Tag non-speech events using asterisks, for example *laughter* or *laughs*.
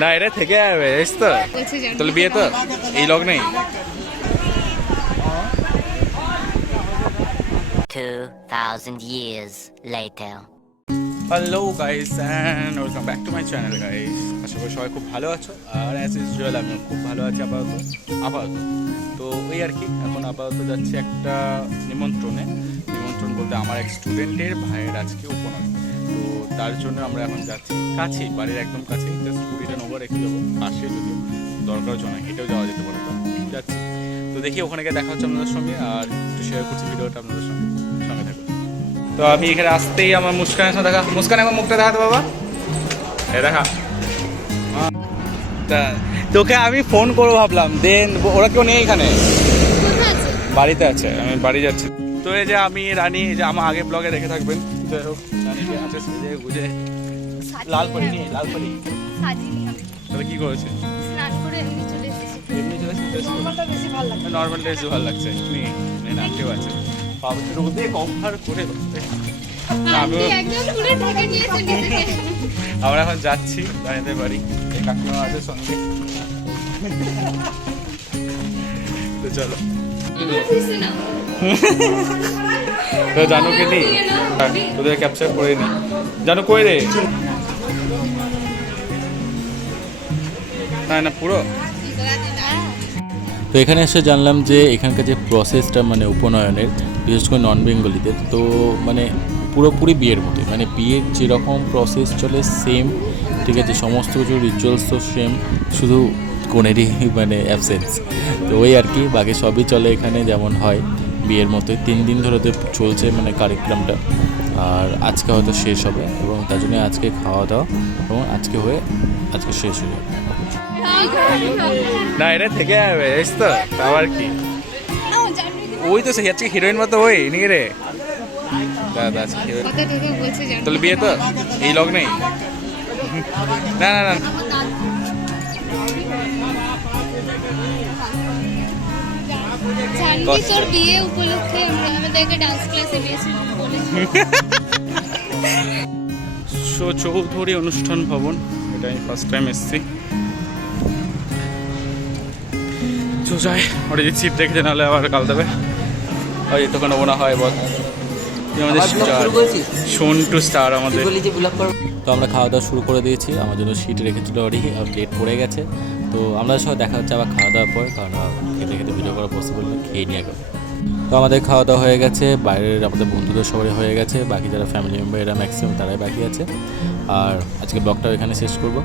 না এটা থেকে যাবে এস তো। তাহলে বিয়ে তো এই লগ নেই। 2,000 years later. Hello guys and welcome back to my channel guys আশা করি সবাই খুব ভালো আছো আর অ্যাজ ইউজুয়াল আমিও খুব ভালো আছি আপাতত আপাতত। তো ওই আর কি এখন আপাতত যাচ্ছি একটা নিমন্ত্রণে। নিমন্ত্রণ বলতে আমার এক স্টুডেন্টের ভাইয়ের আজকে উপনয়ন তো তার জন্য আমরা এখন যাচ্ছি। কাছেই বাড়ির একদম কাছেই। জাস্ট স্কুটিটা নেব রেখে যাব পাশে যদিও দরকার জন্য হেঁটেও যাওয়া যেতে পারে তো যাচ্ছি। তো দেখি ওখানে গিয়ে দেখা হচ্ছে আপনাদের সঙ্গে আর একটু শেয়ার করছি ভিডিওটা আপনাদের সঙ্গে। সঙ্গে থাকুন। তো আমি এখানে আসতেই আমার মুস্কানের সাথে দেখা মুস্কান আমার মুখটা দেখাতে বাবা। এ দেখা। তা তোকে আমি ফোন করব ভাবলাম। দেন ওরা কেউ নেই এখানে? বাড়িতে আছে। আমি বাড়ি যাচ্ছি। তো এই যে আমি রানী এই যে আমার আগে ব্লগে দেখে থাকবেন। যাই হোক রানীকে আছে সেজে গুজে লাল পরি নি লাল পরি। সাজিনি তাহলে কি করেছে? স্নান করে এমনি চলে এসেছি। এমনি চলে নর্মালটা বেশি ভালো লাগে। নর্মাল ড্রেস ভালো লাগছে নি নামতেও আছে। বাবা রোদে কভার করে। আমরা এখন যাচ্ছি দাঁড়িয়ে বাড়ি। কাকিমা আছে সঙ্গে। তো চলো। *laughs* *laughs* তো জানো কি নি? হ্যাঁ, তোদের ক্যাপচার করে নি। জানো কই রে? না না পুরো। তো এখানে এসে জানলাম যে এখানকার যে প্রসেসটা মানে উপনয়নের বিশেষ করে নন বেঙ্গলিদের তো মানে পুরোপুরি বিয়ের মতোই। মানে বিয়ের যেরকম প্রসেস চলে সেম ঠিক আছে সমস্ত কিছু রিচুয়ালস তো সেম শুধু কোনেরই মানে অ্যাবসেন্স তো ওই আর কি বাকি সবই চলে এখানে যেমন হয়। বিয়ের মতোই। তিন দিন ধরে তো চলছে মানে কারিক্রমটা আর আজকে হয়তো শেষ হবে এবং তার জন্য আজকে খাওয়া দাওয়া এবং আজকে হয়ে আজকে শেষ হয়ে যাবে। না, এটা থেকে যাবে এস তো, আবার কি। ওই তো সেই, আজকে হিরোইন মতো ওই নিয়ে রে? দাদা। তাহলে বিয়ে তো? এই লগ নেই না না না। জানবি তোর বিয়ে উপলক্ষে আমরা আমাদেরকে ডান্স ক্লাসে নিয়েছি সো চৌধুরী অনুষ্ঠান ভবন এটা আমি ফার্স্ট টাইম এসেছি। তো যাই ওটা যে সিট রেখেছে নাহলে আবার কাল দেবে। ওই তখন ওনা হয় বল। আমাদের স্টার সন্টু স্টার আমাদের। তো আমরা খাওয়া দাওয়া শুরু করে দিয়েছি আমার জন্য সিট রেখেছিল অলরেডি আর প্লেট পড়ে গেছে। তো আমরা সবাই দেখা হচ্ছে আবার খাওয়া দাওয়ার পর, কারণ খেতে খেতে ভিডিও করা পসিবল না, খেয়ে নিয়ে গেল তো আমাদের খাওয়া দাওয়া হয়ে গেছে, বাইরের আমাদের বন্ধুদের সবাই হয়ে গেছে, বাকি যারা ফ্যামিলি মেম্বার এরা ম্যাক্সিমাম তারাই বাকি আছে। আর আজকে ব্লগটাও এখানে শেষ করব।